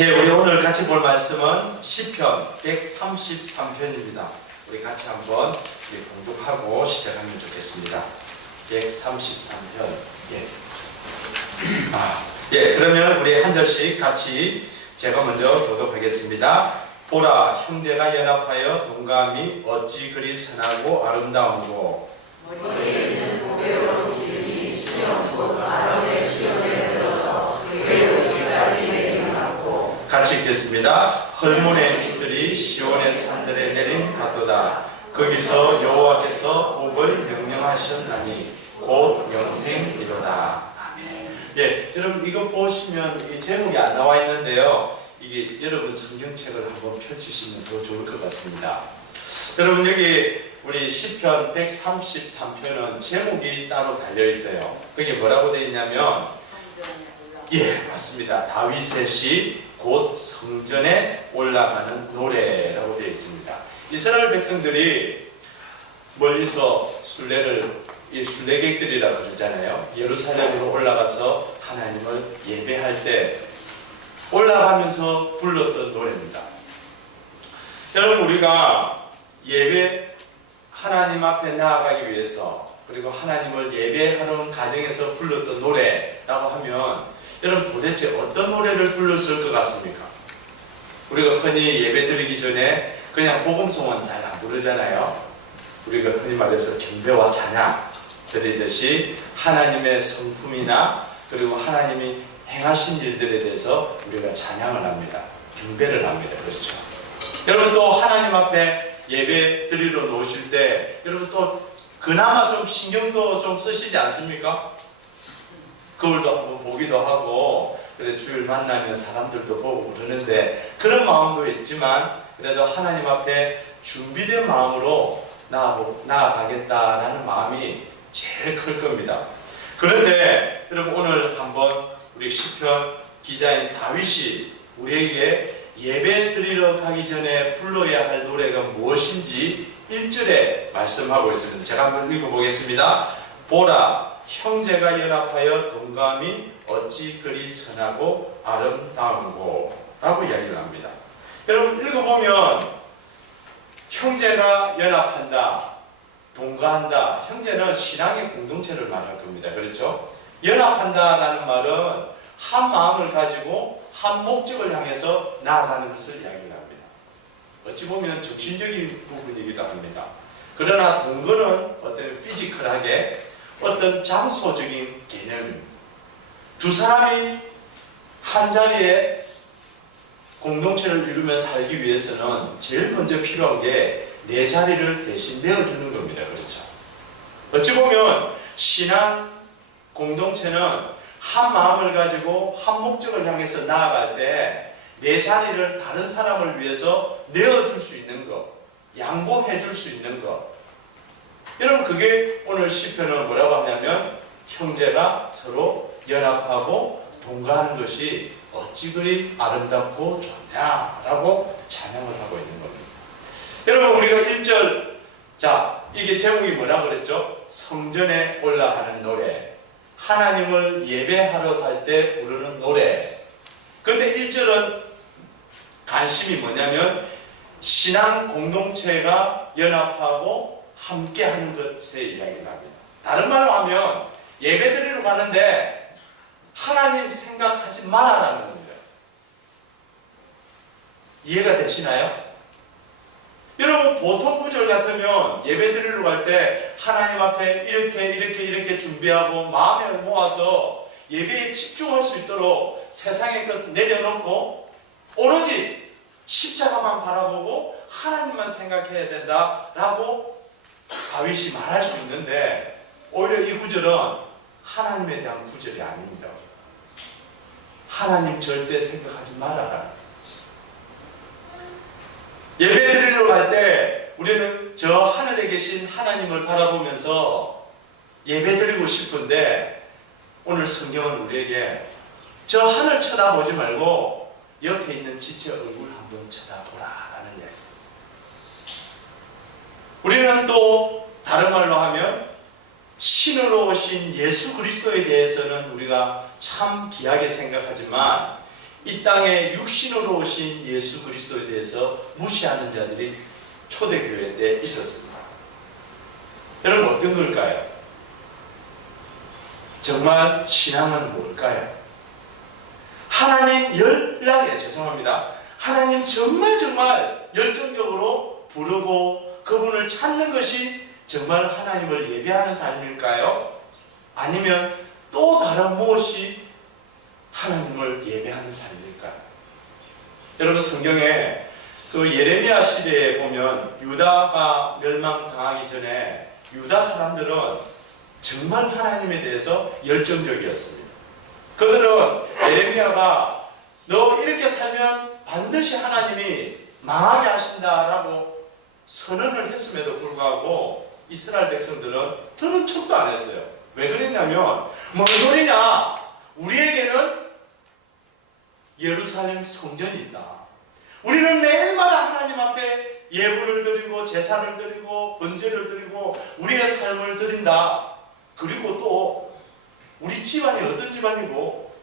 예, 우리 오늘 같이 볼 말씀은 시편 133편입니다. 우리 같이 한번 공독하고 시작하면 좋겠습니다. 133편. 그러면 우리 한 절씩 같이 제가 먼저 교독하겠습니다. 보라, 형제가 연합하여 동감이 어찌 그리 선하고 아름다운고. 머리에 있는 보배로 기름이 시온 곧 아론의 시온에 들어서 그의 어디까지 내려가고. 같이 읽겠습니다. 헐몬의 이슬이 시온의 산들에 내린 같도다. 거기서 여호와께서 복을 명령하셨나니 곧 영생이로다. 아멘. 여러분 이거 보시면 이 제목이 안 나와 있는데요. 이게 여러분 성경책을 한번 펼치시면 더 좋을 것 같습니다. 여러분 여기 우리 시편 133편은 제목이 따로 달려 있어요. 그게 뭐라고 되어 있냐면 맞습니다. 다윗의 시 곧 성전에 올라가는 노래라고 되어 있습니다. 이스라엘 백성들이 멀리서 순례객들이라고 그러잖아요. 예루살렘으로 올라가서 하나님을 예배할 때 올라가면서 불렀던 노래입니다. 여러분 우리가 하나님 앞에 나아가기 위해서 그리고 하나님을 예배하는 과정에서 불렀던 노래라고 하면 여러분 도대체 어떤 노래를 불렀을 것 같습니까? 우리가 흔히 예배 드리기 전에 그냥 복음송은 잘 안 부르잖아요. 우리가 흔히 말해서 경배와 찬양 드리듯이 하나님의 성품이나 그리고 하나님이 행하신 일들에 대해서 우리가 찬양을 합니다. 경배를 합니다. 그렇죠? 여러분 또 하나님 앞에 예배 드리러 놓으실 때 여러분 또 그나마 좀 신경도 좀 쓰시지 않습니까? 거울도 한번 보기도 하고 그래 주일 만나면 사람들도 보고 그러는데 그런 마음도 있지만 그래도 하나님 앞에 준비된 마음으로 나아가겠다라는 마음이 제일 클 겁니다. 그런데 여러분 오늘 한번 우리 시편 기자인 다윗이 우리에게 예배 드리러 가기 전에 불러야 할 노래가 무엇인지 1절에 말씀하고 있습니다. 제가 한번 읽어보겠습니다. 보라, 형제가 연합하여 동감이 어찌 그리 선하고 아름다운고 라고 이야기를 합니다. 여러분 읽어보면 형제가 연합한다, 동거한다. 형제는 신앙의 공동체를 말할 겁니다. 그렇죠? 연합한다라는 말은 한 마음을 가지고 한 목적을 향해서 나아가는 것을 이야기를 합니다. 어찌 보면 정신적인 부분이기도 합니다. 그러나 동거는 어떤 피지컬하게 어떤 장소적인 개념입니다. 두 사람이 한 자리에 공동체를 이루며 살기 위해서는 제일 먼저 필요한 게 내 자리를 대신 내어주는 겁니다. 그렇죠? 어찌 보면 신앙 공동체는 한 마음을 가지고 한 목적을 향해서 나아갈 때 내 자리를 다른 사람을 위해서 내어줄 수 있는 것, 양보해 줄 수 있는 것. 여러분 그게 오늘 시편은 뭐라고 하냐면 형제가 서로 연합하고 동거하는 것이 어찌 그리 아름답고 좋냐라고 찬양을 하고 있는 겁니다. 여러분 우리가 1절 이게 제목이 뭐라고 그랬죠? 성전에 올라가는 노래, 하나님을 예배하러 갈 때 부르는 노래. 근데 1절은 관심이 뭐냐면 신앙 공동체가 연합하고 함께하는 것에 이야기를 합니다. 다른 말로 하면 예배드리러 가는데 하나님 생각하지 말아라는 겁니다. 이해가 되시나요? 여러분 보통 구절 같으면 예배드리러 갈 때 하나님 앞에 이렇게 준비하고 마음을 모아서 예배에 집중할 수 있도록 세상의 것 내려놓고 오로지 십자가만 바라보고 하나님만 생각해야 된다라고 다윗이 말할 수 있는데 오히려 이 구절은 하나님에 대한 구절이 아닙니다. 하나님 절대 생각하지 말아라. 예배 드리러 갈 때 우리는 저 하늘에 계신 하나님을 바라보면서 예배 드리고 싶은데 오늘 성경은 우리에게 저 하늘 쳐다보지 말고 옆에 있는 지체 얼굴 한번 쳐다보라라는 이야기. 우리는 또 다른 말로 하면 신으로 오신 예수 그리스도에 대해서는 우리가 참 귀하게 생각하지만 이 땅에 육신으로 오신 예수 그리스도에 대해서 무시하는 자들이 초대교회 때 있었습니다. 여러분 어떤 걸까요? 정말 신앙은 뭘까요? 하나님 죄송합니다. 하나님 정말 열정적으로 부르고 그분을 찾는 것이 정말 하나님을 예배하는 삶일까요? 아니면 또 다른 무엇이 하나님을 예배하는 삶일까요? 여러분 성경에 그 예레미야 시대에 보면 유다가 멸망당하기 전에 유다 사람들은 정말 하나님에 대해서 열정적이었습니다. 그들은 예레미야가 너 이렇게 살면 반드시 하나님이 망하게 하신다라고 선언을 했음에도 불구하고 이스라엘 백성들은 들은 척도 안 했어요. 왜 그랬냐면 뭔 소리냐? 우리에게는 예루살렘 성전이 있다. 우리는 매일마다 하나님 앞에 예물을 드리고 제사를 드리고 번제를 드리고 우리의 삶을 드린다. 그리고 또 우리 집안이 어떤 집안이고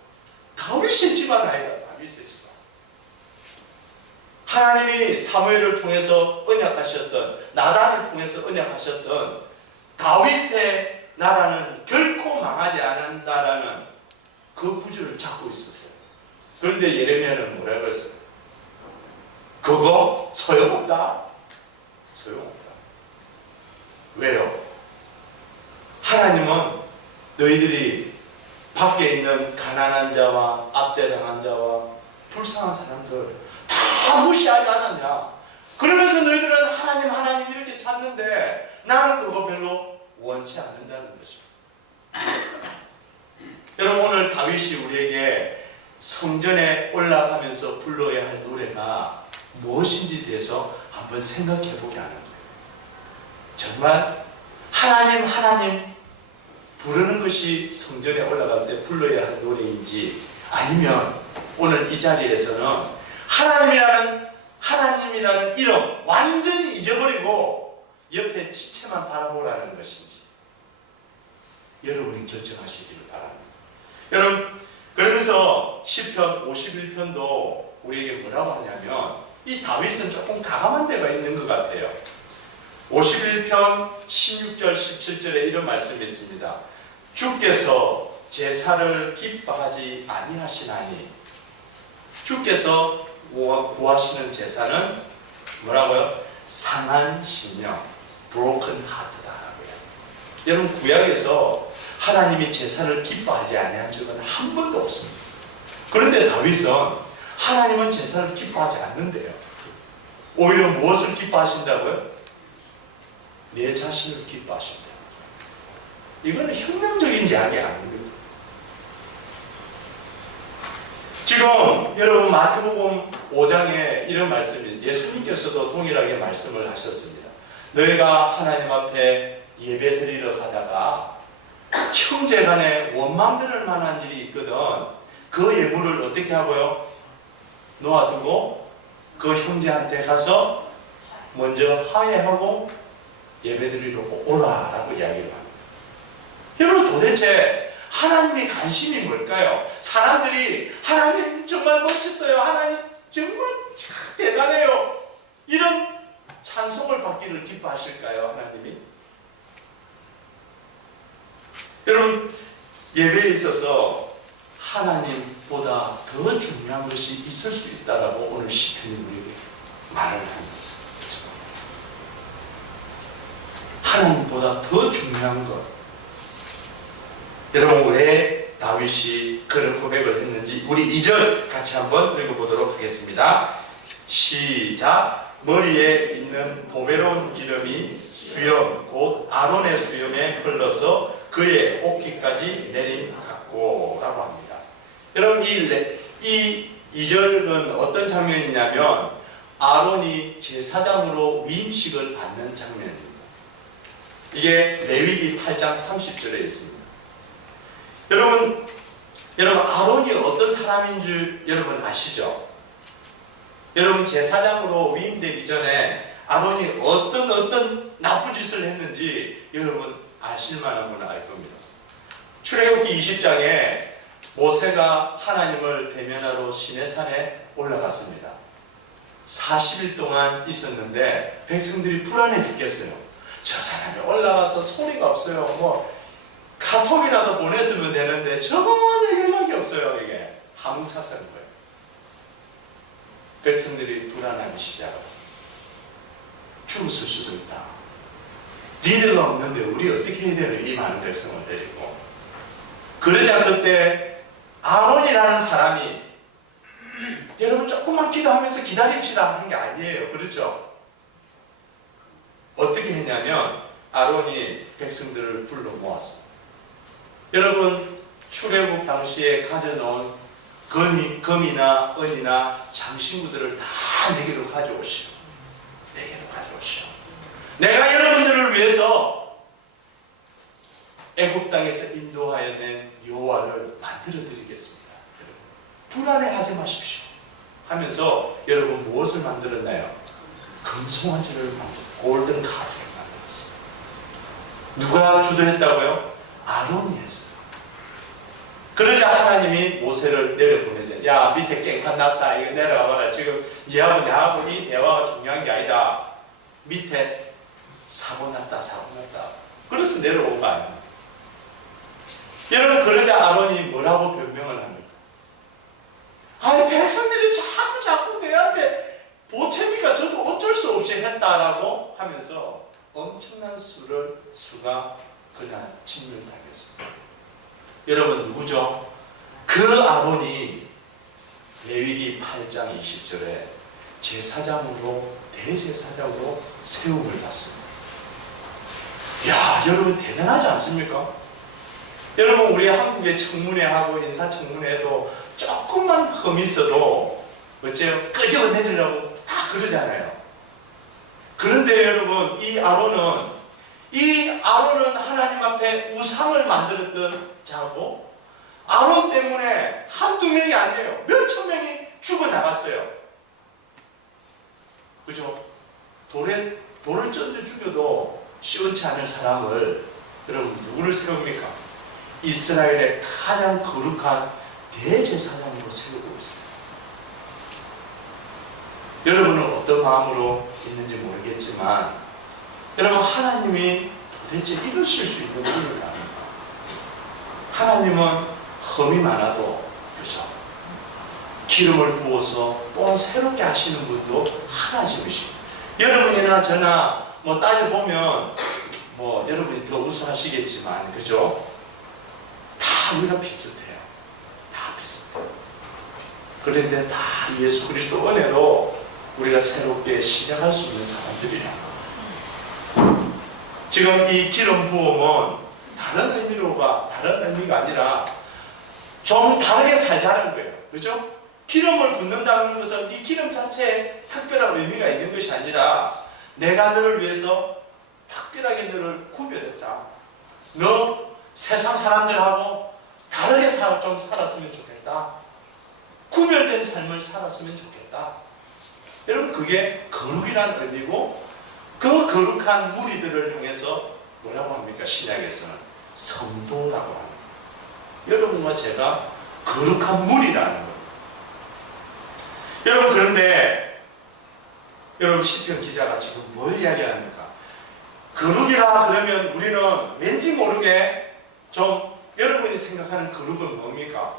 다윗의 집안 아이가 다윗의 집안. 하나님이 사무엘을 통해서 언약하셨던 나단을 통해서 언약하셨던 다윗의 나라는 결코 망하지 않는다라는 그 구절을 잡고 있었어요. 그런데 예레미야는 뭐라고 했어요? 그거 소용없다. 소용없다. 왜요? 하나님은 너희들이 밖에 있는 가난한 자와 압제당한 자와 불쌍한 사람들 다 무시하지 않았냐? 그러면서 너희들은 하나님 이렇게 찾는데 나는 그거 별로 원치 않는다는 것입니다. 여러분 오늘 다윗이 우리에게 성전에 올라가면서 불러야 할 노래가 무엇인지 대해서 한번 생각해 보게 하는 거예요. 정말 하나님 부르는 것이 성전에 올라갈 때 불러야 할 노래인지 아니면 오늘 이 자리에서는 하나님이라는 이름 완전히 잊어버리고 옆에 지체만 바라보라는 것인지 여러분이 결정하시기를 바랍니다. 여러분 그러면서 시편 51편도 우리에게 뭐라고 하냐면 이 다윗은 조금 가감한 데가 있는 것 같아요. 51편 16절 17절에 이런 말씀이 있습니다. 주께서 제사를 기뻐하지 아니하시나니 주께서 구하시는 제사는 뭐라고요? 상한 심령, broken heart다라고요. 여러분 구약에서 하나님이 제사를 기뻐하지 아니한 적은 한 번도 없습니다. 그런데 다윗은 하나님은 제사를 기뻐하지 않는데요. 오히려 무엇을 기뻐하신다고요? 내 자신을 기뻐하신다. 이거는 혁명적인 이야기 아닙니다. 지금 여러분 마태복음 5장에 이런 말씀이 예수님께서도 동일하게 말씀을 하셨습니다. 너희가 하나님 앞에 예배 드리러 가다가 형제간에 원망들을 만한 일이 있거든. 그 예물을 어떻게 하고요? 놓아두고 그 형제한테 가서 먼저 화해하고 예배드리러 오라라고 이야기를 합니다. 여러분 도대체 하나님의 관심이 뭘까요? 사람들이 하나님 정말 멋있어요. 하나님 정말 대단해요. 이런 찬송을 받기를 기뻐하실까요? 하나님이? 여러분 예배에 있어서 하나님보다 더 중요한 것이 있을 수 있다라고 오늘 시편이 우리에게 말을 합니다. 하나님보다 더 중요한 것. 여러분 왜 다윗이 그런 고백을 했는지 우리 2절 같이 한번 읽어보도록 하겠습니다. 시작. 머리에 있는 보배로운 기름이 수염 곧 아론의 수염에 흘러서 그의 옷깃까지 내림 같고 라고 합니다. 여러분 이 2절은 어떤 장면이냐면 아론이 제사장으로 위임식을 받는 장면입니다. 이게 레위기 8장 30절에 있습니다. 여러분 아론이 어떤 사람인 줄 여러분 아시죠? 여러분 제사장으로 위임되기 전에 아론이 어떤 나쁜 짓을 했는지 여러분 아실 만한 분은 알 겁니다. 출애굽기 20장에 모세가 하나님을 대면하러 시내산에 올라갔습니다. 40일 동안 있었는데 백성들이 불안해 죽겠어요. 저 사람이 올라가서 소리가 없어요. 뭐 카톡이라도 보냈으면 되는데 전혀 연락이 없어요. 이게 함흥차사인 거예요. 백성들이 불안하기 시작합니다. 죽었을 수도 있다. 리더가 없는데 우리 어떻게 해야 되나, 이 많은 백성을 데리고. 그러자 그때 아론이라는 사람이 여러분 조금만 기도하면서 기다립시다 하는 게 아니에요. 그렇죠? 어떻게 했냐면 아론이 백성들을 불러 모았습니다. 여러분 출애굽 당시에 가져놓은 금이나 은이나 장신구들을 다 내게로 가져오시오. 내게로 가져오시오. 내가 여러분들을 위해서 애굽 땅에서 인도하여 낸 여호와를 만들어 드리겠습니다. 불안해하지 마십시오 하면서 여러분 무엇을 만들었나요? 금송아지를 만들었어요. 골든 카프를 만들었어요. 누가 주도했다고요? 아론이 했어요. 그러자 하나님이 모세를 내려보내죠. 야, 밑에 깽판 났다. 이거 내려가봐라. 지금 얘하고 나하고 이 대화가 중요한 게 아니다. 밑에 사고 났다. 그래서 내려온 거 아닙니까? 여러분, 그러자 아론이 뭐라고 변명을 합니까? 아니, 백성들이 자꾸 내한테 보채니까 저도 어쩔 수 없이 했다라고 하면서 엄청난 수가 그날 진멸당했습니다. 여러분, 누구죠? 그 아론이 레위기 8장 20절에 제사장으로, 대제사장으로 세움을 받습니다. 야, 여러분 대단하지 않습니까? 여러분, 우리 한국의 청문회하고 인사청문회도 조금만 흠이 있어도 어째요? 끄집어내리라고 다 그러잖아요. 그런데 여러분, 이 아론은 하나님 앞에 우상을 만들었던 자고, 아론 때문에 한두 명이 아니에요. 몇천 명이 죽어나갔어요. 그죠? 돌을 던져 죽여도 시원치 않은 사람을, 여러분, 누구를 세웁니까? 이스라엘의 가장 거룩한 대제사장으로 세우고 있어요. 여러분은 어떤 마음으로 있는지 모르겠지만, 여러분, 하나님이 도대체 이러실 수 있는 분이 아닙니까? 하나님은 흠이 많아도, 그렇죠? 기름을 부어서 또 새롭게 하시는 분도 하나님이시고, 여러분이나 저나 뭐 따져보면 뭐 여러분이 더 우수하시겠지만, 그죠? 다 우리가 비슷해요. 다 비슷해요. 그런데 다 예수 그리스도 은혜로 우리가 새롭게 시작할 수 있는 사람들이라. 지금 이 기름 부음은 다른 의미가 아니라 좀 다르게 살자는 거예요. 그죠? 기름을 붓는다는 것은 이 기름 자체에 특별한 의미가 있는 것이 아니라 내가 너를 위해서 특별하게 너를 구별했다. 너 세상 사람들하고 다르게 좀 살았으면 좋겠다. 구별된 삶을 살았으면 좋겠다. 여러분, 그게 거룩이라는 의미고, 그 거룩한 무리들을 향해서 뭐라고 합니까? 신약에서는 성도라고 합니다. 여러분과 제가 거룩한 무리라는 겁니다. 여러분, 그런데 여러분, 시편 기자가 지금 뭘 이야기합니까? 거룩이라 그러면 우리는 왠지 모르게 좀, 여러분이 생각하는 거룩은 뭡니까?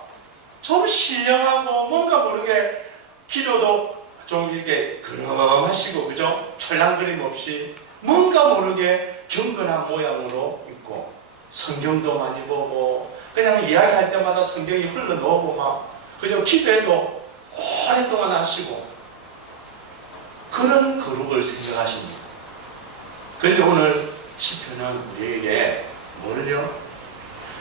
좀 신령하고 뭔가 모르게 기도도 좀 이렇게 그럼하시고, 그죠? 철랑거림 없이 뭔가 모르게 경건한 모양으로 있고, 성경도 많이 보고, 그냥 이야기할 때마다 성경이 흘러나오고 막, 그죠? 기도해도 오랫동안 하시고, 그런 거룩을 생각하십니다. 그런데 오늘 시편은 우리에게 뭘요?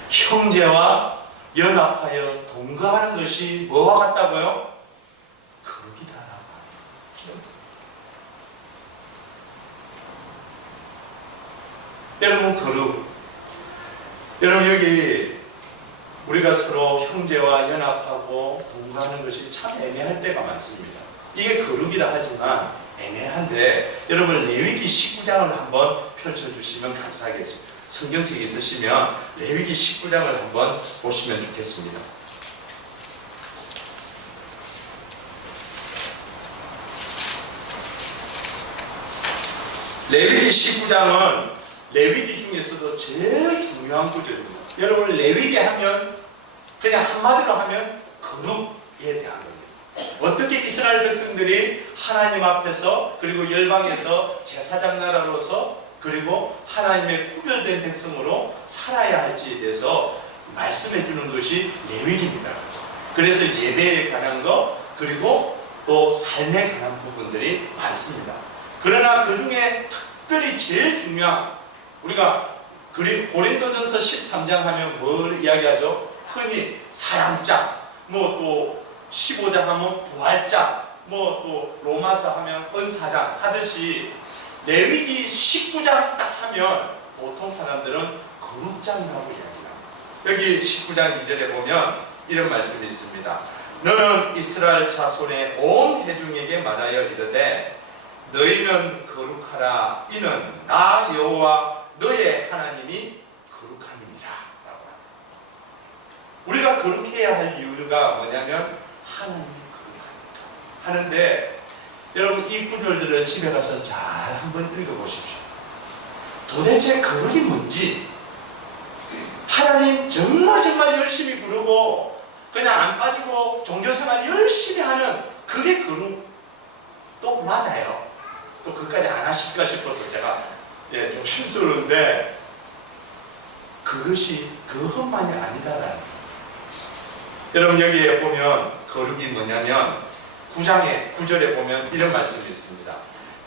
형제와 연합하여 동거하는 것이 뭐와 같다고요? 거룩이다라고 합니다. 여러분, 거룩. 여러분, 여기 우리가 서로 형제와 연합하고 동거하는 것이 참 애매할 때가 많습니다. 이게 거룩이라 하지만 애매한데, 여러분 레위기 19장을 한번 펼쳐주시면 감사하겠습니다. 성경책이 있으시면 레위기 19장을 한번 보시면 좋겠습니다. 레위기 19장은 레위기 중에서도 제일 중요한 구절입니다. 여러분 레위기 하면 그냥 한마디로 하면 거룩에 대한 겁니다. 어떻게 이스라엘 백성들이 하나님 앞에서 그리고 열방에서 제사장 나라로서 그리고 하나님의 구별된 백성으로 살아야 할지에 대해서 말씀해 주는 것이 레위기입니다. 그래서 예배에 관한 것 그리고 또 삶에 관한 부분들이 많습니다. 그러나 그 중에 특별히 제일 중요한 우리가 고린도전서 13장 하면 뭘 이야기하죠? 흔히 사랑장, 뭐 또 15장 하면 부활장, 뭐 또 로마서 하면 은사장 하듯이 레위기 19장 딱 하면 보통 사람들은 거룩장이라고 이야기합니다. 여기 19장 2절에 보면 이런 말씀이 있습니다. 너는 이스라엘 자손의 온 회중에게 말하여 이르되 너희는 거룩하라. 이는 나 여호와 너의 하나님이 거룩함이니라. 우리가 거룩해야 할 이유가 뭐냐면 하나님이 거룩하니까 하는데 여러분 이 구절들을 집에 가서 잘 한번 읽어보십시오. 도대체 거룩이 뭔지 하나님 정말 열심히 부르고 그냥 안 빠지고 종교생활 열심히 하는 그게 거룩 또 맞아요. 또 그것까지 안 하실까 싶어서 제가 좀 실수는데 그것이 그것만이 아니다라는 거예요. 여러분 여기에 보면 거룩이 뭐냐면 9장의 9절에 보면 이런 말씀이 있습니다.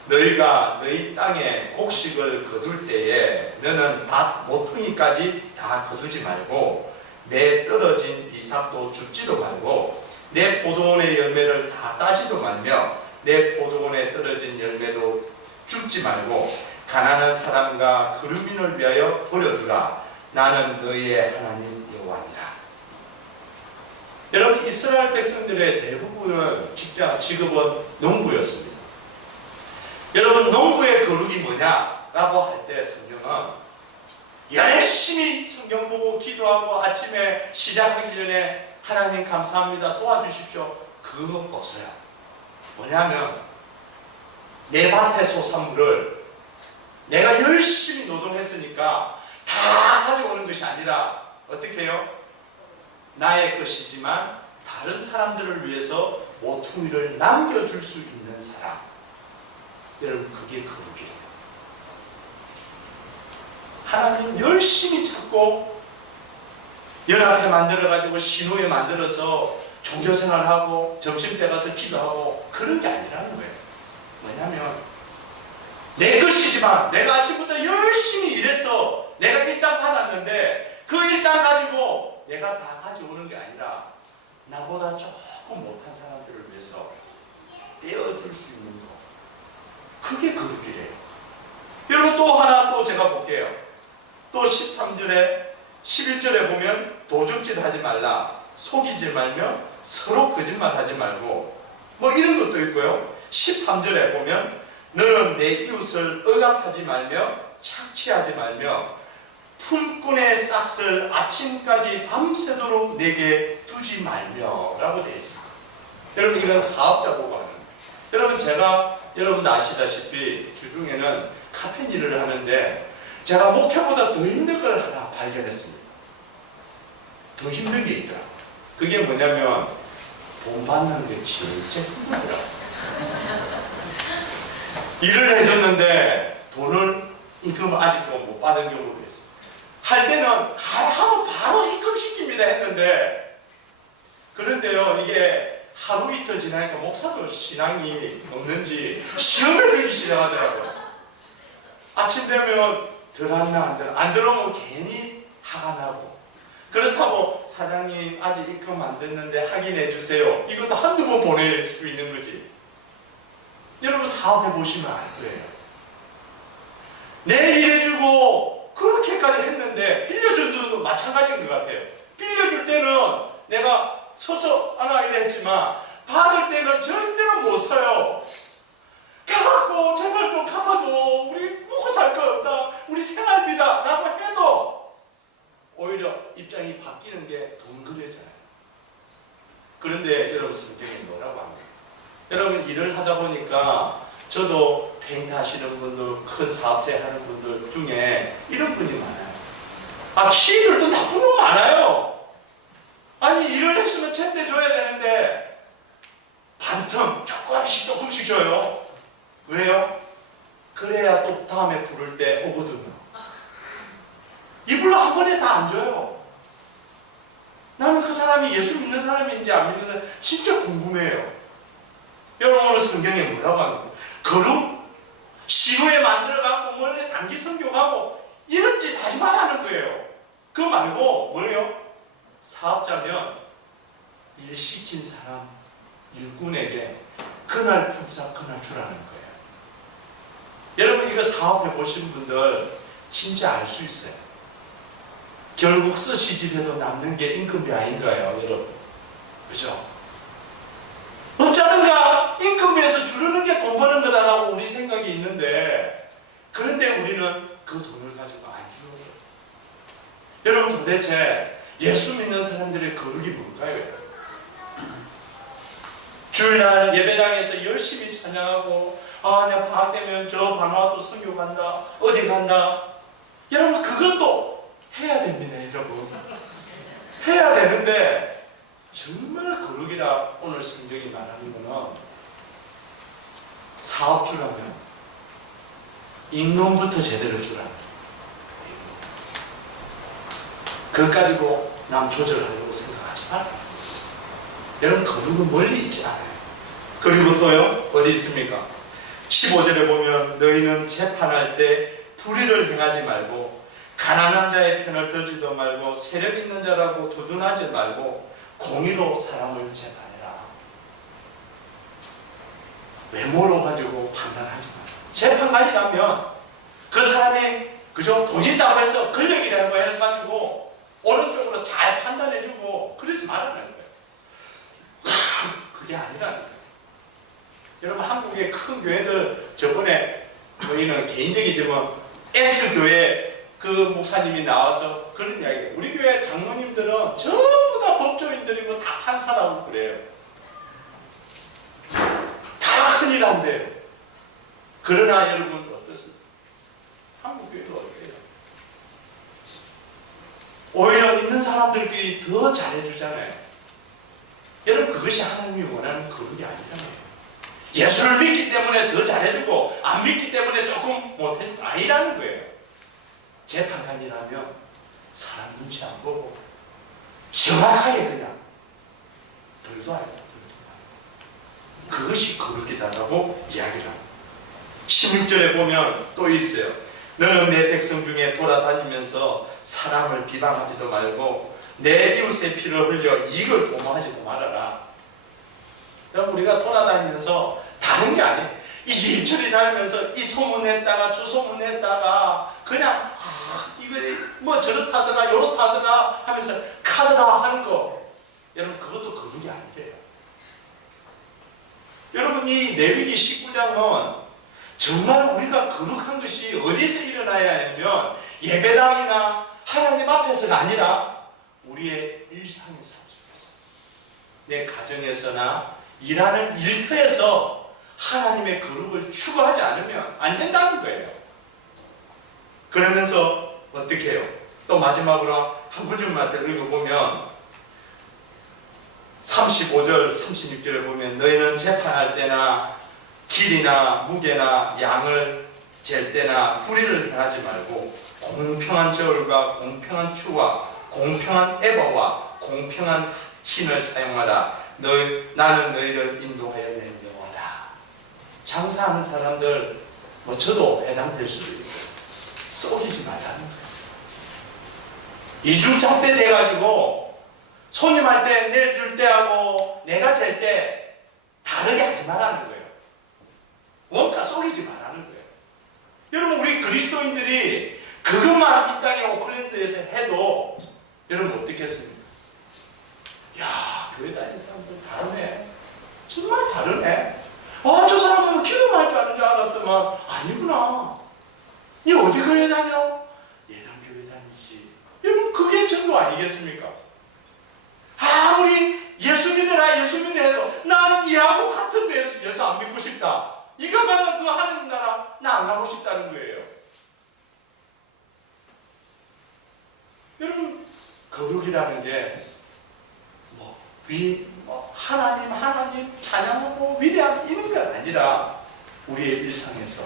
너희가 너희 땅에 곡식을 거둘 때에 너는 밭 모퉁이까지 다 거두지 말고 내 떨어진 이삭도 줍지도 말고 내 포도원의 열매를 다 따지도 말며 내 포도원에 떨어진 열매도 줍지 말고 가난한 사람과 거류민을 위하여 버려두라. 나는 너희의 하나님 여호와니라. 여러분 이스라엘 백성들의 대부분은 직업은 농부였습니다. 여러분 농부의 거룩이 뭐냐라고 할 때 성경은 열심히 성경 보고 기도하고 아침에 시작하기 전에 하나님 감사합니다 도와주십시오 그거 없어요. 뭐냐면 내 밭의 소산물을 내가 열심히 노동했으니까 다 가져오는 것이 아니라 어떻게 해요? 나의 것이지만 다른 사람들을 위해서 모퉁이를 남겨줄 수 있는 사람. 여러분 그게 거룩이에요. 하나님 열심히 찾고 연합회 만들어가지고 신호회 만들어서 종교생활하고 점심때 가서 기도하고 그런 게 아니라는 거예요. 뭐냐면 내 것이지만 내가 아침부터 열심히 일해서 내가 일당 받았는데 그 일당 가지고 내가 다 가져오는 게 아니라 나보다 조금 못한 사람들을 위해서 떼어줄 수 있는 거. 그게 거룩이래요. 여러분 또 하나 또 제가 볼게요. 또 13절에 11절에 보면 도적질 하지 말라. 속이지 말며 서로 거짓말 하지 말고 뭐 이런 것도 있고요. 13절에 보면 너는 내 이웃을 억압하지 말며 착취하지 말며 품꾼의 싹을 아침까지 밤새도록 내게 두지 말며 라고 되어 있습니다. 여러분 이건 사업자 보고하는 거예요. 여러분 제가 여러분 아시다시피 주중에는 카페 일을 하는데 제가 목회보다 더 힘든 걸 하나 발견했습니다. 더 힘든 게 있더라고요. 그게 뭐냐면 돈 받는 게 진짜 힘들더라고요. 일을 해줬는데 돈을 임금을 아직도 못 받은 경우도 있어요. 할 때는 하면 바로 입금시킵니다 했는데 그런데요 이게 하루 이틀 지나니까 목사도 신앙이 없는지 시험에 들기 시작하더라고요. 아침 되면 들어왔나 안 들어오면 괜히 화가 나고 그렇다고 사장님 아직 입금 안 됐는데 확인해 주세요. 이것도 한두 번 보낼 수 있는 거지. 여러분 사업해 보시면 알 거예요. 내 일해주고 그렇게까지 했는데 빌려준 돈도 마찬가지인 것 같아요. 빌려줄 때는 내가 서서 하나 일했지만 받을 때는 절대로 못 써요. 가갖고 제발 좀 갚아줘. 우리 먹고 살 거 없다. 우리 생활비다 라고 해도 오히려 입장이 바뀌는 게 동그래져요. 그런데 여러분 성경이 뭐라고 합니까? 여러분 일을 하다 보니까 저도 페인트 하시는 분들, 큰 사업체 하는 분들 중에 이런 분이 많아요. 키들도 나쁜 놈 많아요. 아니, 일을 했으면 제때 줘야 되는데 반틈 조금씩 줘요. 왜요? 그래야 또 다음에 부를 때 오거든요. 이불로 한 번에 다 안 줘요. 나는 그 사람이 예수 믿는 사람인지 안 믿는 사람인지 진짜 궁금해요. 여러분, 오늘 성경에 뭐라고 하는 거예요? 거룩? 시루에 만들어갖고 원래 단기 선교하고 이런 짓 하지 말라는 거예요. 그거 말고 뭐예요? 사업자면 일 시킨 사람, 일꾼에게 그날 품삯 그날 주라는 거예요. 여러분, 이거 사업해 보신 분들 진짜 알 수 있어요. 결국 쓰시집에도 남는 게 임금비 아닌가요, 여러분? 그죠? 어쩌든가 임금비에서 주르는 게 돈 버는 거다라고 우리 생각이 있는데, 그런데 우리는 그 돈을 가지고 안 주는 거예요. 여러분, 도대체 예수 믿는 사람들의 거룩이 뭘까요? 주일날 예배당에서 열심히 찬양하고, 내가 방학 되면 저 바누아투 선교 간다, 어디 간다. 여러분, 그것도 해야 됩니다, 여러분. 해야 되는데, 정말 거룩이라 오늘 성경이 말하는 거는, 사업주라면 임금부터 제대로 주라. 그것 가지고 남 조절하려고 생각하지 마라. 여러분, 거룩은 멀리 있지 않아요. 그리고 또요, 어디 있습니까? 15절에 보면 너희는 재판할 때 불의를 행하지 말고 가난한 자의 편을 들지도 말고 세력 있는 자라고 두둔하지 말고 공의로 사람을 재판해라. 외모로 가지고 판단하지 마라. 재판관이라면 그 사람이 그저 돈 있다고 해서 권력이라고 해가지고 오른쪽으로 잘 판단해주고 그러지 말라는 거예요. 그게 아니라는 거예요. 여러분, 한국의 큰 교회들, 저번에 저희는 개인적이지만 S교회 그 목사님이 나와서 그런 이야기예요. 우리 교회 장로님들은 전부 다 법조인들이고 다 판사라고 그래요. 다 큰일 한대요. 그러나 여러분 어떻습니까? 한국 교회는 어때요? 오히려 있는 사람들끼리 더 잘해주잖아요. 여러분, 그것이 하나님이 원하는 거룩이 아니잖아요. 예수를 믿기 때문에 더 잘해주고 안 믿기 때문에 조금 못해주고 아니라는 거예요. 재판관이라면 사람 눈치 안 보고 정확하게 그냥 들도 알고 들도 알고 그것이 거룩이다라고 이야기를 합니다. 16절에 보면 또 있어요. 너는 내 백성 중에 돌아다니면서 사람을 비방하지도 말고 내 이웃의 피를 흘려 이익을 도모하지도 말아라. 여러분, 우리가 돌아다니면서 다른 게 아니에요. 이 집 저리 다니면서 이 소문했다가 저 소문했다가 그냥 이거 뭐 저렇다더라 요렇다더라 하면서 카드라 하는 거, 여러분, 그것도 거룩이 아니래요. 여러분, 이 레위기 19장은 정말 우리가 거룩한 것이 어디서 일어나야 하냐면 예배당이나 하나님 앞에서가 아니라 우리의 일상의 삶 속에서, 내 가정에서나 일하는 일터에서 하나님의 거룩을 추구하지 않으면 안 된다는 거예요. 그러면서 어떻게 해요? 또 마지막으로 한 구절만 더 읽어보면 35절, 36절에 보면 너희는 재판할 때나 길이나 무게나 양을 잴 때나 불의를 행하지 말고 공평한 저울과 공평한 추와 공평한 에바와 공평한 흰을 사용하라. 나는 너희를 인도하여 낸 여호와다. 장사하는 사람들, 뭐 저도 해당될 수도 있어요. 쏘리지 말라는 거예요. 이중잣대 돼가지고 손님할 때 내줄 때하고 내가 잴 때 다르게 하지 말라는 거예요. 원가 쏘리지 말라는 거예요. 여러분, 우리 그리스도인들이 그것만 이 땅에 오클랜드에서 해도 여러분 어떻겠습니까? 야, 교회 다니는 사람들 다르네. 정말 다르네. 저 사람은 기도할 줄 아는 줄 알았더만 아니구나. 니 어디 교회 다녀? 예당 교회 다니지. 여러분, 그게 전도 아니겠습니까? 아무리 예수 믿어라 예수 믿어 해도 나는 이하고 같은 예수 안 믿고 싶다. 네가 가는 그 하나님 나라 나 안 가고 싶다는 거예요. 여러분, 거룩이라는 게 하나님 찬양하고 위대한 이런 게 아니라 우리의 일상에서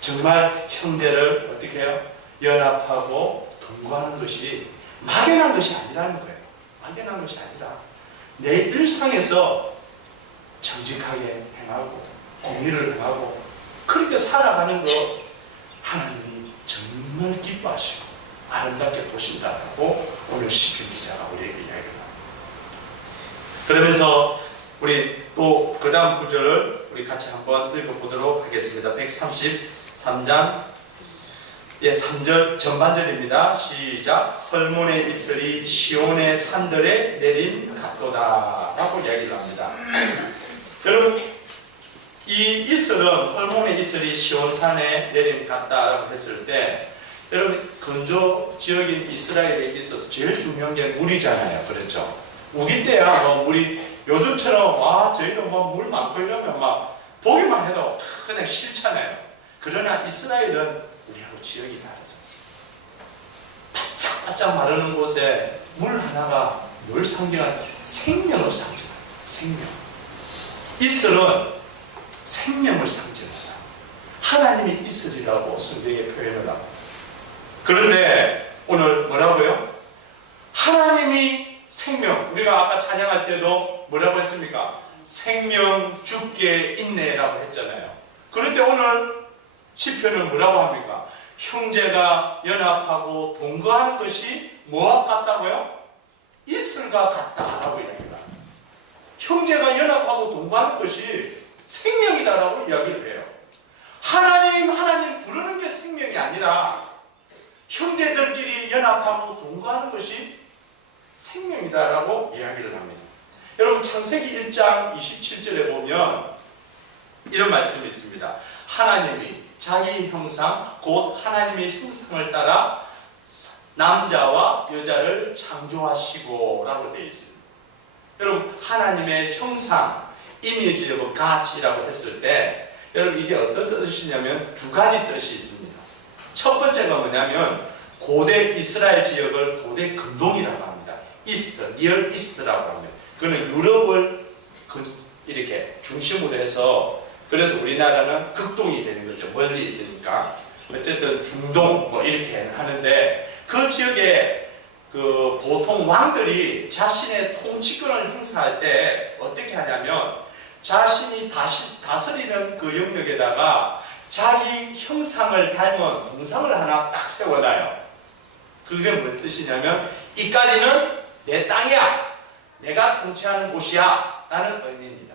정말 형제를 어떻게 해요? 연합하고 동거하는 것이 막연한 것이 아니라는 거예요. 막연한 것이 아니라 내 일상에서 정직하게 행하고 공의를 행하고 그렇게 살아가는 것 하나님이 정말 기뻐하시고 아름답게 보신다고 오늘 시편 기자가 우리에게 이야기를 합니다. 그러면서 우리 또 그 다음 구절을 우리 같이 한번 읽어보도록 하겠습니다. 133장 3절 전반절입니다. 시작. 헐몬의 이슬이 시온의 산들에 내린 같도다 라고 이야기를 합니다. 여러분, 이 이슬은 헐몬의 이슬이 시온 산에 내린 같다라고 했을 때 여러분, 건조 지역인 이스라엘에 있어서 제일 중요한 게 물이잖아요. 그렇죠? 우기 때야 물이 요즘처럼 저희도 물 많고 이러면 보기만 해도 그냥 싫잖아요. 그러나 이스라엘은 우리하고 지역이 다르지 않습니다. 바짝바짝 마르는 곳에 물 하나가 뭘 상징하는? 생명을 상징합니다. 생명. 이슬은 생명을 상징합니다. 하나님이 이슬이라고 성경에 표현을 합니다. 그런데 오늘 뭐라고요? 하나님이 생명, 우리가 아까 찬양할 때도 뭐라고 했습니까? 생명 주께 있네라고 했잖아요. 그런데 오늘 시편은 뭐라고 합니까? 형제가 연합하고 동거하는 것이 뭐와 같다고요? 이슬과 같다라고 이야기합니다. 형제가 연합하고 동거하는 것이 생명이다라고 이야기를 해요. 하나님 부르는 게 생명이 아니라 형제들끼리 연합하고 동거하는 것이 생명이다라고 이야기를 합니다. 여러분, 창세기 1장 27절에 보면 이런 말씀이 있습니다. 하나님이 자기 형상, 곧 하나님의 형상을 따라 남자와 여자를 창조하시고 라고 되어 있습니다. 여러분, 하나님의 형상, 이미지 오브 갓이라고 했을 때 여러분, 이게 어떤 뜻이냐면 두 가지 뜻이 있습니다. 첫 번째가 뭐냐면 고대 이스라엘 지역을 고대 근동이라고 합니다. 이스트, 니얼 이스트라고 합니다. 그는 유럽을 이렇게 중심으로 해서 그래서 우리나라는 극동이 되는 거죠. 멀리 있으니까. 어쨌든 중동 이렇게 하는데 그 지역에 보통 왕들이 자신의 통치권을 행사할 때 어떻게 하냐면 자신이 다스리는 그 영역에다가 자기 형상을 닮은 동상을 하나 딱 세워놔요. 그게 무슨 뜻이냐면 이까지는 내 땅이야. 내가 통치하는 곳이야. 라는 의미입니다.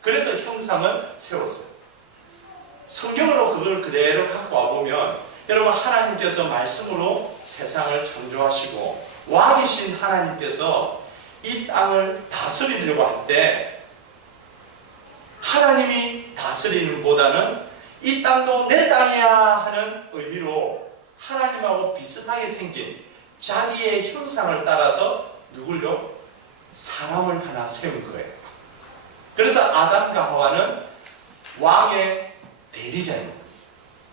그래서 형상을 세웠어요. 성경으로 그걸 그대로 갖고 와보면 여러분, 하나님께서 말씀으로 세상을 창조하시고 왕이신 하나님께서 이 땅을 다스리려고 할 때 하나님이 다스리는 보다는 이 땅도 내 땅이야 하는 의미로 하나님하고 비슷하게 생긴 자기의 형상을 따라서 누굴요? 사람을 하나 세운 거예요. 그래서 아담과 하와는 왕의 대리자입니다.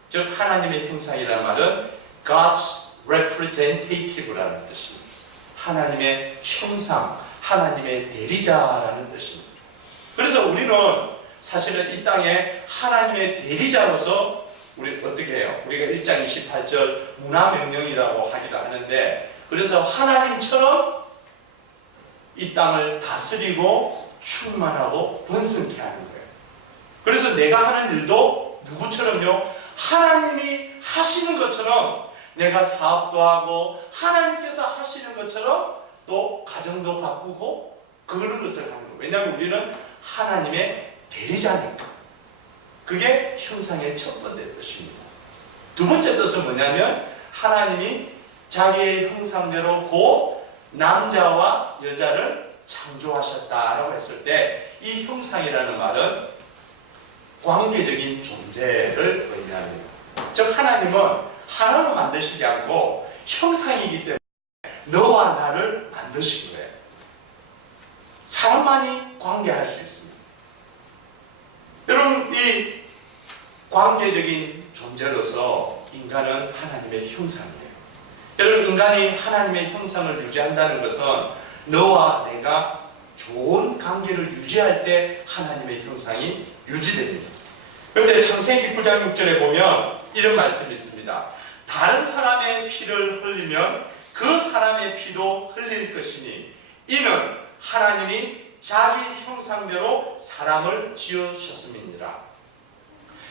즉 하나님의 형상이라는 말은 God's representative라는 뜻입니다. 하나님의 형상, 하나님의 대리자라는 뜻입니다. 그래서 우리는 사실은 이 땅에 하나님의 대리자로서 우리 어떻게 해요? 우리가 1장 28절 문화명령이라고 하기도 하는데 그래서 하나님처럼 이 땅을 다스리고 충만하고 번성케 하는 거예요. 그래서 내가 하는 일도 누구처럼요? 하나님이 하시는 것처럼 내가 사업도 하고 하나님께서 하시는 것처럼 또 가정도 가꾸고 그런 것을 하는 거예요. 왜냐하면 우리는 하나님의 대리자니까. 그게 형상의 첫 번째 뜻입니다. 두 번째 뜻은 뭐냐면 하나님이 자기의 형상대로 곧 남자와 여자를 창조하셨다라고 했을 때 이 형상이라는 말은 관계적인 존재를 의미합니다. 즉 하나님은 하나로 만드시지 않고 형상이기 때문에 너와 나를 만드신 거예요. 사람만이 관계할 수 있습니다. 여러분, 이 관계적인 존재로서 인간은 하나님의 형상이에요. 여러분, 인간이 하나님의 형상을 유지한다는 것은 너와 내가 좋은 관계를 유지할 때 하나님의 형상이 유지됩니다. 그런데 창세기 9장 6절에 보면 이런 말씀이 있습니다. 다른 사람의 피를 흘리면 그 사람의 피도 흘릴 것이니 이는 하나님이 자기 형상대로 사람을 지으셨음이니라.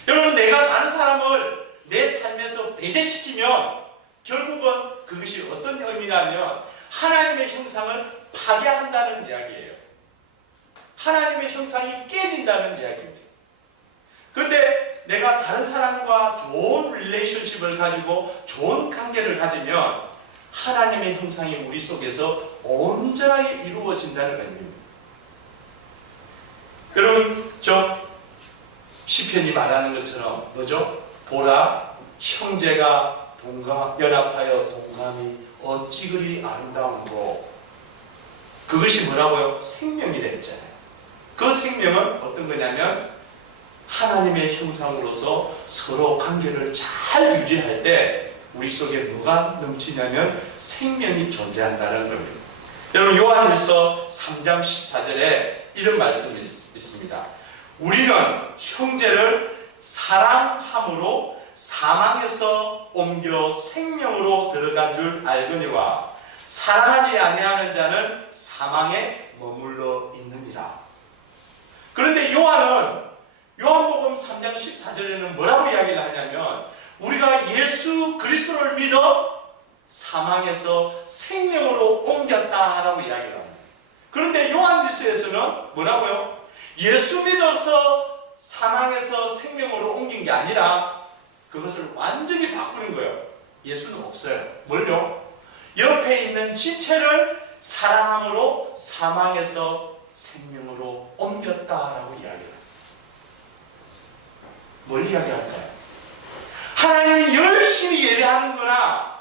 여러분, 내가 다른 사람을 내 삶에서 배제시키면 결국은 그것이 어떤 의미냐면 하나님의 형상을 파괴한다는 이야기예요. 하나님의 형상이 깨진다는 이야기입니다. 그런데 내가 다른 사람과 좋은 릴레이션십을 가지고 좋은 관계를 가지면 하나님의 형상이 우리 속에서 온전하게 이루어진다는 의미입니다. 여러분, 저 시편이 말하는 것처럼 뭐죠? 보라, 형제가 연합하여 동감이 어찌 그리 아름다운고. 그것이 뭐라고요? 생명이라 했잖아요. 그 생명은 어떤 거냐면 하나님의 형상으로서 서로 관계를 잘 유지할 때 우리 속에 뭐가 넘치냐면 생명이 존재한다는 겁니다. 여러분, 요한일서 3장 14절에 이런 말씀이 있습니다. 우리는 형제를 사랑함으로 사망에서 옮겨 생명으로 들어간 줄 알거니와 사랑하지 아니하는 자는 사망에 머물러 있느니라. 그런데 요한복음 3장 14절에는 뭐라고 이야기를 하냐면 우리가 예수 그리스도를 믿어 사망에서 생명으로 옮겼다라고 이야기를 합니다. 그런데 요한일서에서는 뭐라고요? 예수 믿어서 사망에서 생명으로 옮긴 게 아니라 그것을 완전히 바꾸는 거예요. 예수는 없어요. 뭘요? 옆에 있는 지체를 사랑함으로 사망에서 생명으로 옮겼다라고 이야기해요. 뭘 이야기할까요? 하나님이 열심히 예배하는 거나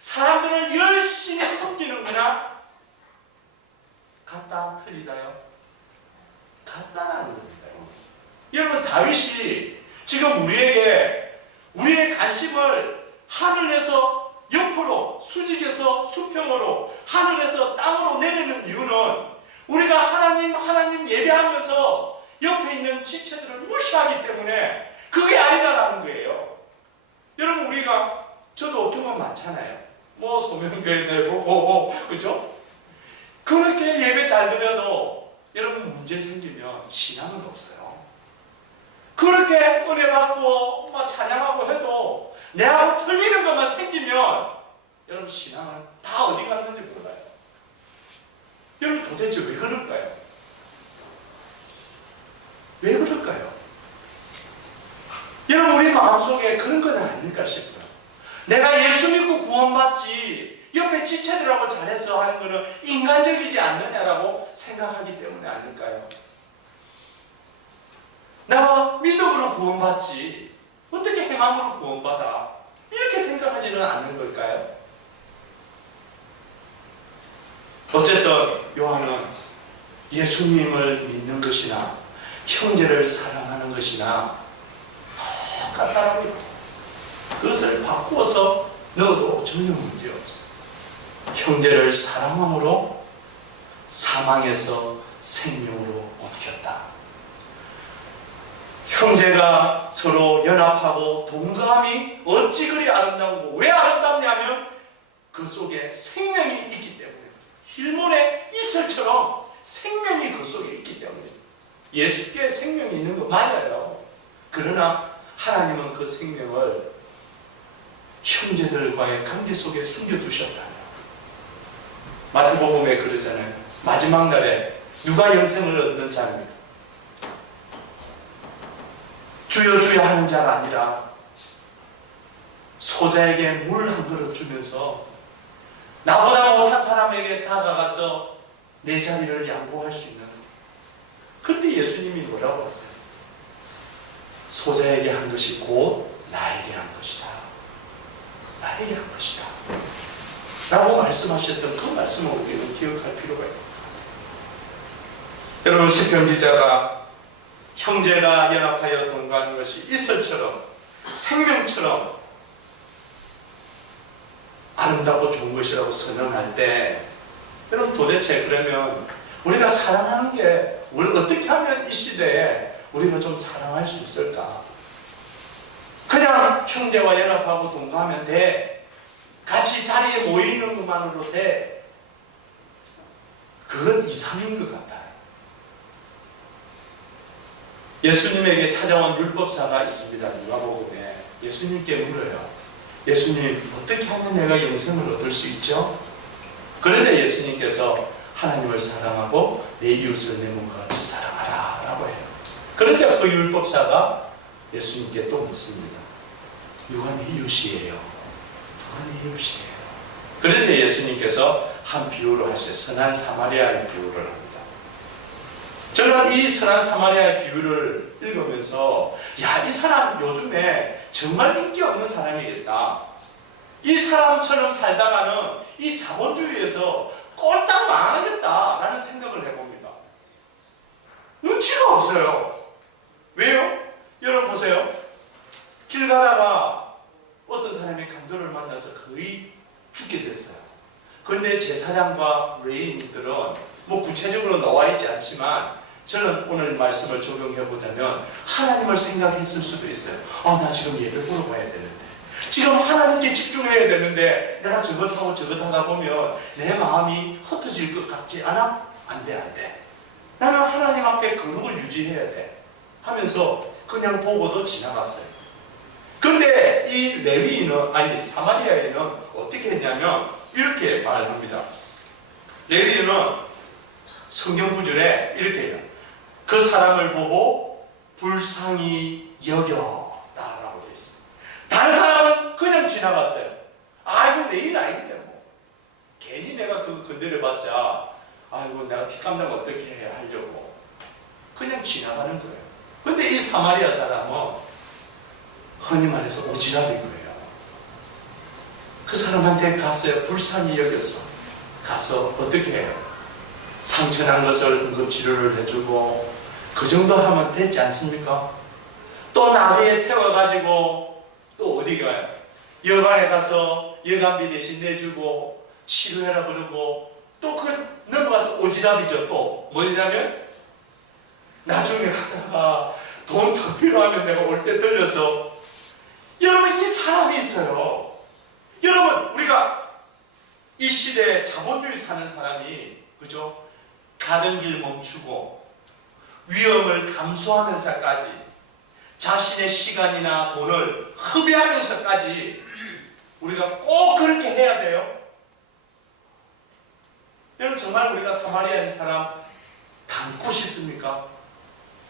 사람들을 열심히 섬기는 거나 같다 틀리다요? 같다라는 겁니다. 여러분, 다윗이 지금 우리의 관심을 하늘에서 옆으로, 수직에서 수평으로, 하늘에서 땅으로 내리는 이유는 우리가 하나님 예배하면서 옆에 있는 지체들을 무시하기 때문에 그게 아니다라는 거예요. 여러분, 저도 경험 많잖아요. 소명교회 내고, 그죠? 그렇게 예배 잘 드려도 여러분 문제 생기면 신앙은 없어요. 그렇게 은혜 받고 찬양하고 해도 내하고 틀리는 것만 생기면 여러분 신앙은 다 어디 갔는지 몰라요. 여러분, 도대체 왜 그럴까요? 왜 그럴까요? 여러분, 우리 마음속에 그런 건 아닐까 싶어요. 내가 예수 믿고 구원받지 옆에 지체들하고 잘해서 하는 것은 인간적이지 않느냐라고 생각하기 때문에 아닐까요? 내가 믿음으로 구원받지 어떻게 행함으로 구원받아? 이렇게 생각하지는 않는 걸까요? 어쨌든 요한은 예수님을 믿는 것이나 형제를 사랑하는 것이나 똑같다라고 해요. 그것을 바꾸어서 넣어도 전혀 문제없어요. 형제를 사랑함으로 사망에서 생명으로 옮겼다. 형제가 서로 연합하고 동감이 어찌 그리 아름다운고. 왜 아름답냐면 그 속에 생명이 있기 때문에, 힐몬의 이슬처럼 생명이 그 속에 있기 때문에. 예수께 생명이 있는 거 맞아요. 그러나 하나님은 그 생명을 형제들과의 관계 속에 숨겨두셨다며. 마태복음에 그러잖아요. 마지막 날에 누가 영생을 얻는 자입니까? 주여 주여 하는 자가 아니라 소자에게 물 한 그릇 주면서 나보다 못한 사람에게 다가가서 내 자리를 양보할 수 있는, 그때 예수님이 뭐라고 하세요? 소자에게 한 것이 곧 나에게 한 것이다. 나에게 한 것이다. 라고 말씀하셨던 그 말씀을 우리는 기억할 필요가 있습니다. 여러분, 시편 기자가 형제가 연합하여 동거하는 것이 이슬처럼 생명처럼 아름답고 좋은 것이라고 선언할 때, 여러분 도대체 그러면 우리가 사랑하는 게 우리를 어떻게 하면 이 시대에 우리가 좀 사랑할 수 있을까? 그냥 형제와 연합하고 동거하면 돼. 같이 자리에 모이는 것만으로 돼. 그건 이상인 것 같아요. 예수님에게 찾아온 율법사가 있습니다. 누가복음에 예수님께 물어요. 예수님, 어떻게 하면 내가 영생을 얻을 수 있죠? 그러자 예수님께서 하나님을 사랑하고 내 이웃을 내 몸과 같이 사랑하라 라고 해요. 그러자 그 율법사가 예수님께 또 묻습니다. 누가 내 이웃이에요? 누가 내 이웃이에요? 그러자 예수님께서 한 비유를 하셔요. 선한 사마리아의 비유를 합니다. 저는 이 선한 사마리아의 비유를 읽으면서 야, 이 사람 요즘에 정말 인기 없는 사람이겠다. 이 사람처럼 살다가는 이 자본주의에서 꼴딱 망하겠다라는 생각을 해봅니다. 눈치가 없어요. 왜요? 여러분 보세요. 길 가다가 어떤 사람이 강도를 만나서 거의 죽게 됐어요. 그런데 제사장과 레위인들은 뭐 구체적으로 나와 있지 않지만 저는 오늘 말씀을 적용해 보자면 하나님을 생각했을 수도 있어요. 나 지금 예배 보러 가야 되는데, 지금 하나님께 집중해야 되는데 내가 저것하고 저것 하다 보면 내 마음이 흩어질 것 같지 않아? 안 돼, 안 돼. 나는 하나님 앞에 거룩을 유지해야 돼 하면서 그냥 보고도 지나갔어요. 그런데 이 레위인은, 아니 사마리아인은 어떻게 했냐면 이렇게 말을 합니다. 레위인은 성경 구절에 이렇게 해요. 그 사람을 보고 불쌍히 여겨라라고 되어 있어요. 다른 사람은 그냥 지나갔어요. 이거 레위인 아닌데 뭐 괜히 내가 그거 건드려봤자 아이고 내가 뒷감당 어떻게 해야 하려고 그냥 지나가는 거예요. 근데 이 사마리아 사람은 흔히 말해서 오지랖인 거예요. 그 사람한테 갔어요. 불쌍히 여겨서 가서 어떻게 해요? 상처난 것을 응급치료를 해주고 그 정도 하면 됐지 않습니까? 또 나귀에 태워가지고 또 어디 가요? 여관에 가서 여관비 대신 내주고 치료해라 그러고 또 그 넘어가서 오지랖이죠. 또 뭐냐면 나중에 하다가 돈 더 필요하면 내가 올 때 들려서 여러분 이 사람이 있어요. 여러분 우리가 이 시대에 자본주의 사는 사람이 그죠? 가는 길 멈추고 위험을 감수하면서까지 자신의 시간이나 돈을 허비하면서까지 우리가 꼭 그렇게 해야 돼요. 여러분 정말 우리가 사마리아인 사람 닮고 싶습니까?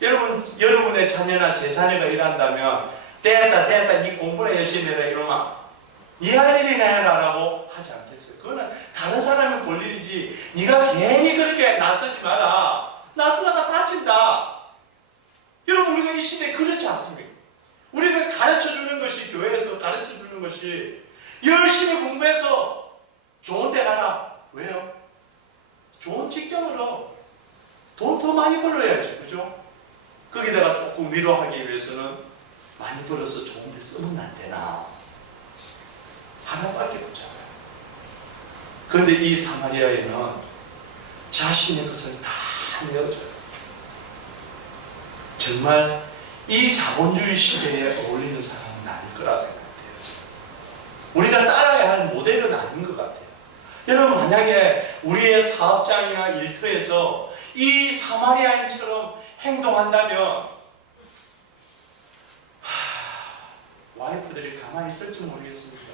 여러분의 자녀나 제 자녀가 일한다면 됐다 니 공부나 열심히 해라 이러면 니 할 일이나 해라 라고 하지 않겠어요. 그거는 다른 사람의 볼 일이지 니가 괜히 그렇게 나서지 마라. 나서다가 다친다. 여러분 우리가 이 시대에 그렇지 않습니까? 우리가 가르쳐주는 것이 교회에서 가르쳐주는 것이 열심히 공부해서 좋은 데 가라. 왜요? 좋은 직장으로 돈 더 많이 벌어야지. 그죠? 거기다가 조금 위로하기 위해서는 많이 벌어서 좋은 데 쓰면 안 되나? 하나밖에 없잖아요. 그런데 이 사마리아인은 자신의 것을 다 내어줘요. 정말 이 자본주의 시대에 어울리는 사람은 아닐 거라 생각해요. 우리가 따라야 할 모델은 아닌 것 같아요. 여러분 만약에 우리의 사업장이나 일터에서 이 사마리아인처럼 행동한다면 와이프들이 가만히 있을지 모르겠습니다.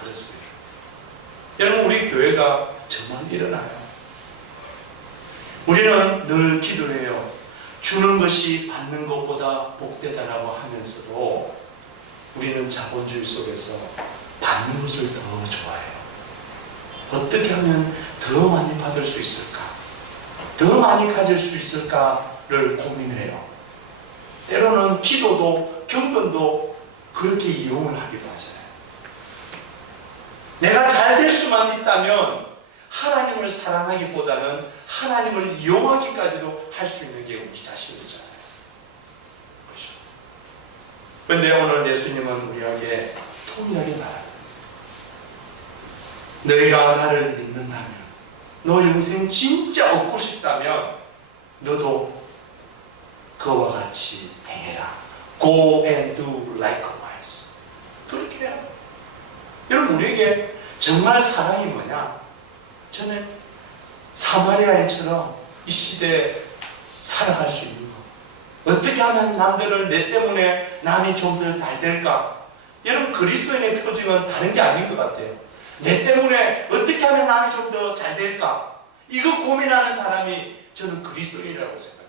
그렇습니다. 여러분 우리 교회가 정말 일어나요. 우리는 늘 기도를 해요. 주는 것이 받는 것보다 복되다라고 하면서도 우리는 자본주의 속에서 받는 것을 더 좋아해요. 어떻게 하면 더 많이 받을 수 있을까? 더 많이 가질 수 있을까를 고민해요. 때로는 기도도 경건도 그렇게 이용을 하기도 하잖아요. 내가 잘 될 수만 있다면 하나님을 사랑하기보다는 하나님을 이용하기까지도 할 수 있는 게 우리 자신이잖아요. 그렇죠? 그런데 오늘 예수님은 우리에게 통일하게 말합니다. 너희가 나를 믿는다면, 너 영생 진짜 얻고 싶다면 너도 그와 같이 행해라. Go and do likewise. 그렇게 해요. 여러분, 우리에게 정말 사랑이 뭐냐? 저는 사마리아인처럼 이 시대에 살아갈 수 있는 거. 어떻게 하면 남들을 내 때문에 남이 좀 더 잘 될까? 여러분, 그리스도인의 표징은 다른 게 아닌 것 같아요. 내 때문에 어떻게 하면 남이 좀 더 잘 될까? 이거 고민하는 사람이 저는 그리스도인이라고 생각해요.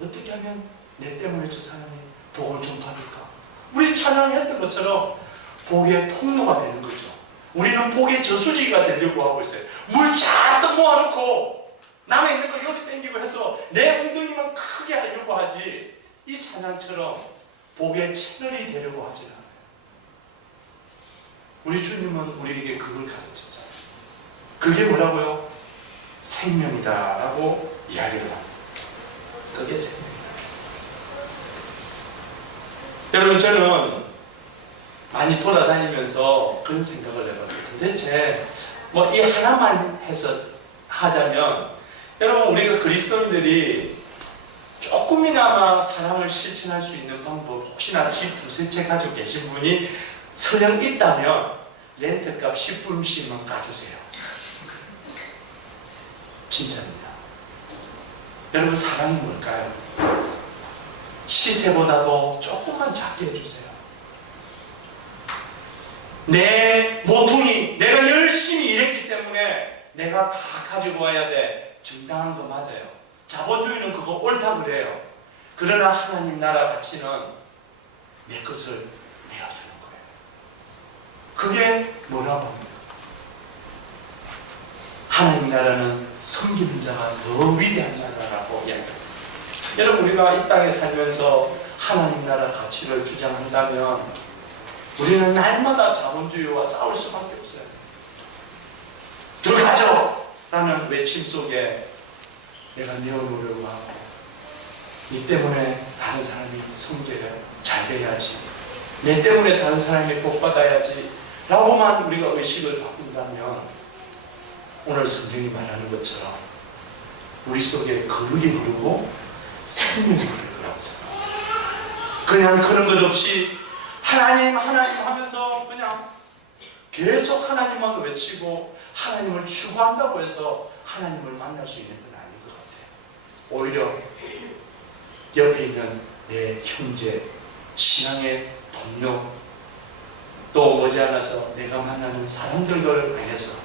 어떻게 하면 내 때문에 저 사람이 복을 좀 받을까? 우리 찬양했던 것처럼 복의 통로가 되는 거죠. 우리는 복의 저수지가 되려고 하고 있어요. 물 잔뜩 모아놓고 남에 있는 거 여기 땡기고 해서 내 엉덩이만 크게 하려고 하지, 이 찬양처럼 복의 채널이 되려고 하지 않아요. 우리 주님은 우리에게 그걸 가르쳤잖아요. 그게 뭐라고요? 생명이다 라고 이야기를 합니다. 그게 생명이다. 여러분, 저는 많이 돌아다니면서 그런 생각을 해봤어요. 도대체 뭐 이 하나만 해서 하자면, 여러분, 우리가 그리스도인들이 조금이나마 사랑을 실천할 수 있는 방법, 혹시나 집 두세 채 가지고 계신 분이 설령 있다면 렌트값 10불씩만 까주세요. 진짜입니다. 여러분, 사랑이 뭘까요? 시세보다도 조금만 작게 해주세요. 내 모퉁이, 내가 열심히 일했기 때문에 내가 다 가지고 와야 돼. 정당한 거 맞아요. 자본주의는 그거 옳다 그래요. 그러나 하나님 나라 가치는 내 것을 내어주는 거예요. 그게 뭐라고 합니까? 하나님 나라는 섬기는 자가 더 위대한 나라라고 이야기합니다. 여러분, 우리가 이 땅에 살면서 하나님 나라 가치를 주장한다면 우리는 날마다 자본주의와 싸울 수밖에 없어요. 더 가져! 라는 외침 속에 내가 내어놓으려고 하고, 니 때문에 다른 사람이 성제가 잘 돼야지, 내 때문에 다른 사람이 복받아야지 라고만 우리가 의식을 바꾼다면 오늘 성경이 말하는 것처럼 우리 속에 거룩이 흐르고 생명이 흐를 거라고 생각합니다. 그냥 그런 것 없이 하나님 하나님 하면서 그냥 계속 하나님만 외치고 하나님을 추구한다고 해서 하나님을 만날 수 있는 건 아닌 것 같아요. 오히려 옆에 있는 내 형제, 신앙의 동료, 또 머지않아서 내가 만나는 사람들을 위해서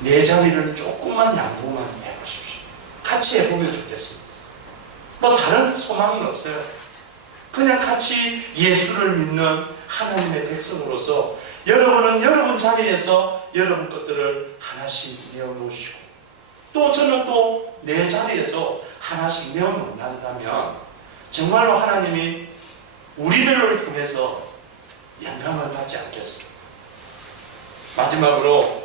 내 자리를 조금만 양보만 해보십시오. 같이 해보면 좋겠습니다. 뭐 다른 소망은 없어요. 그냥 같이 예수를 믿는 하나님의 백성으로서 여러분은 여러분 자리에서 여러분 것들을 하나씩 내어놓으시고, 또 저는 또 내 자리에서 하나씩 내어놓는다면 정말로 하나님이 우리들을 통해서 영광을 받지 않겠습니까? 마지막으로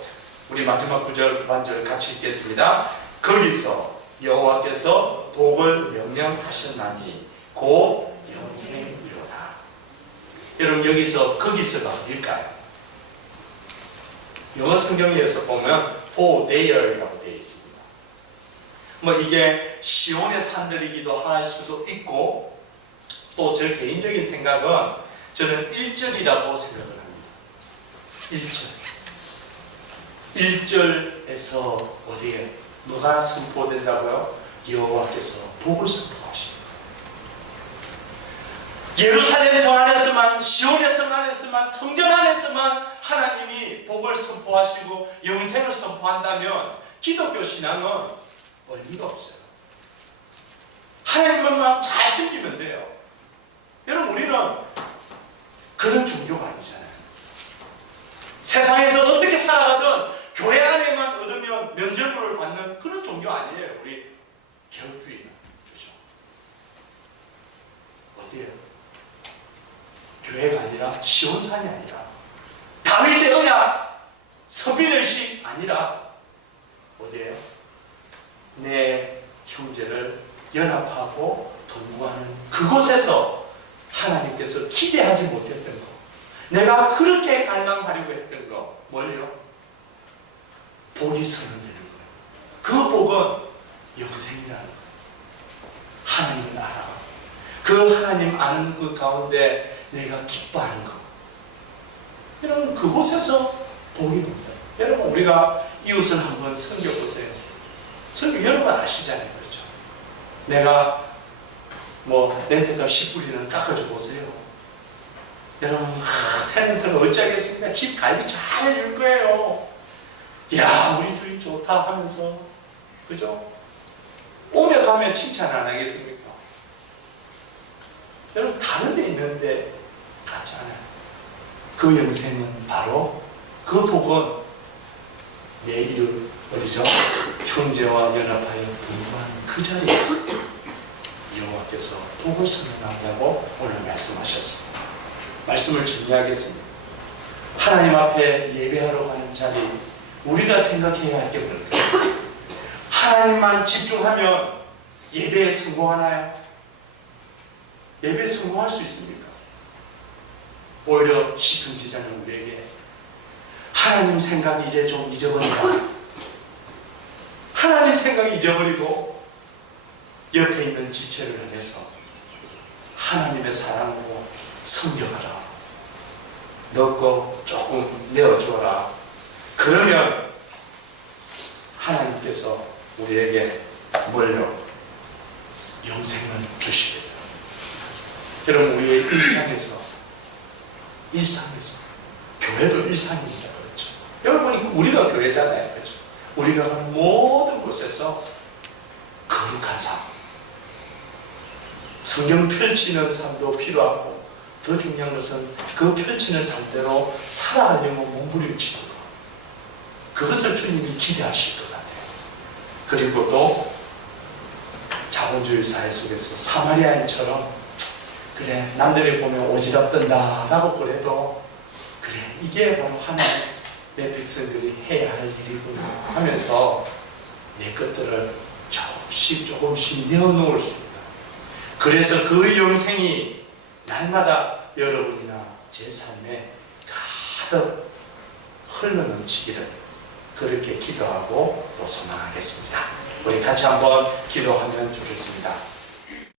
우리 마지막 구절, 후반절 같이 읽겠습니다. 거기서 여호와께서 복을 명령하셨나니 곧 영생이로다. 여러분, 여기서 거기서가 어딜까요? 영어 성경에서 보면 for there라고 되어 있습니다. 뭐 이게 시온의 산들이기도 할 수도 있고, 또 제 개인적인 생각은 저는 1절이라고 생각을 합니다. 1절. 1절에서 어디에 뭐가 선포된다고요? 여호와께서 복을 선포하십니다. 예루살렘 성 안에서만, 시온의 성 안에서만, 성전 안에서만 하나님이 복을 선포하시고 영생을 선포한다면 기독교 신앙은 의미가 없어요. 하나님만 잘 섬기면 돼요. 여러분, 우리는 그런 종교가 아니잖아요. 세상에서 어떻게 살아가든 교회 안에만 얻으면 면죄부를 받는 그런 종교 아니에요. 우리 개혁주의는. 그렇죠? 어디에요? 교회가 아니라 시온산이 아니라 다윗의 언약, 서빈의식 아니라 어디에요? 내 형제를 연합하고 동거하는 그곳에서 하나님께서 기대하지 못했던 거, 내가 그렇게 갈망하려고 했던 거, 뭘요? 복이 선언되는 거예요. 그 복은 영생이라는 거예요. 하나님을 알아가고 그 하나님 아는 그 가운데 내가 기뻐하는 것, 여러분 그곳에서 복이 옵니다. 여러분 우리가 이웃을 한번 섬겨보세요. 여러분 아시잖아요. 그렇죠? 내가 뭐 렌트값 10불이는 깎아줘 보세요. 여러분 테넌트는 어쩌겠습니까? 집 관리 잘 해줄 거예요. 야 우리 주인 좋다 하면서, 그죠? 오며 가며 칭찬 안 하겠습니까? 여러분 다른 데 있는데 가지 않아요. 그 영생은 바로, 그 복은 내 이웃 어디죠? 형제와 연합하여 동거하는 그 자리에서 여호와께서 복을 선언한다고 오늘 말씀하셨습니다. 말씀을 정리하겠습니다. 하나님 앞에 예배하러 가는 자리, 우리가 생각해야 할 게 뭘까요? 하나님만 집중하면 예배에 성공하나요? 예배에 성공할 수 있습니까? 오히려 시편 기자는 우리에게 하나님 생각 이제 좀 잊어버리라. 하나님 생각 잊어버리고 옆에 있는 지체를 향해서 하나님의 사랑으로 섬겨가라. 너 거 조금 내어줘라. 그러면 하나님께서 우리에게 뭘요? 영생을 주시겠다. 여러분 우리의 일상에서 교회도 일상입니다. 그렇죠? 여러분 우리가 교회잖아요. 그렇죠? 우리가 가는 모든 곳에서 거룩한 삶, 성경 펼치는 삶도 필요하고, 더 중요한 것은 그 펼치는 삶대로 살아가려면 몸부림치는 것, 그것을 주님이 기대하실 것 같아요. 그리고 또 자본주의 사회 속에서 사마리아인처럼, 그래 남들이 보면 오지랖 뜬다 라고 그래도, 그래 이게 바로 하나님의 백성들이 해야 할 일이구나 하면서 내 것들을 조금씩 내어놓을 수 있다. 그래서 그 영생이 날마다 여러분이나 제 삶에 가득 흘러넘치기를, 그렇게 기도하고 또 소망하겠습니다. 우리 같이 한번 기도하면 좋겠습니다.